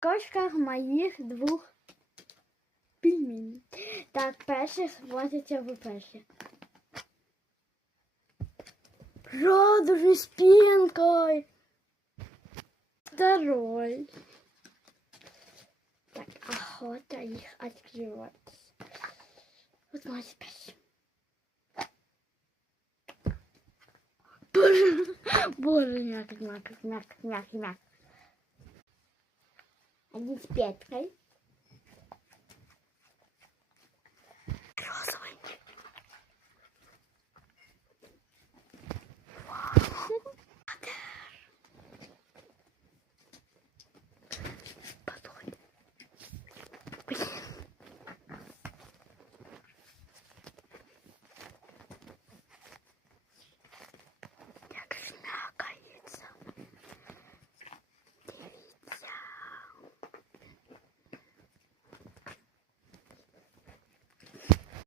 кошках моих двух пельменей. Так, перший хватиться в перший. Радужный с пенкой. Второй. Так, охота их открывать. Вот мой спящий. Боже, мяк. Один с Петрой.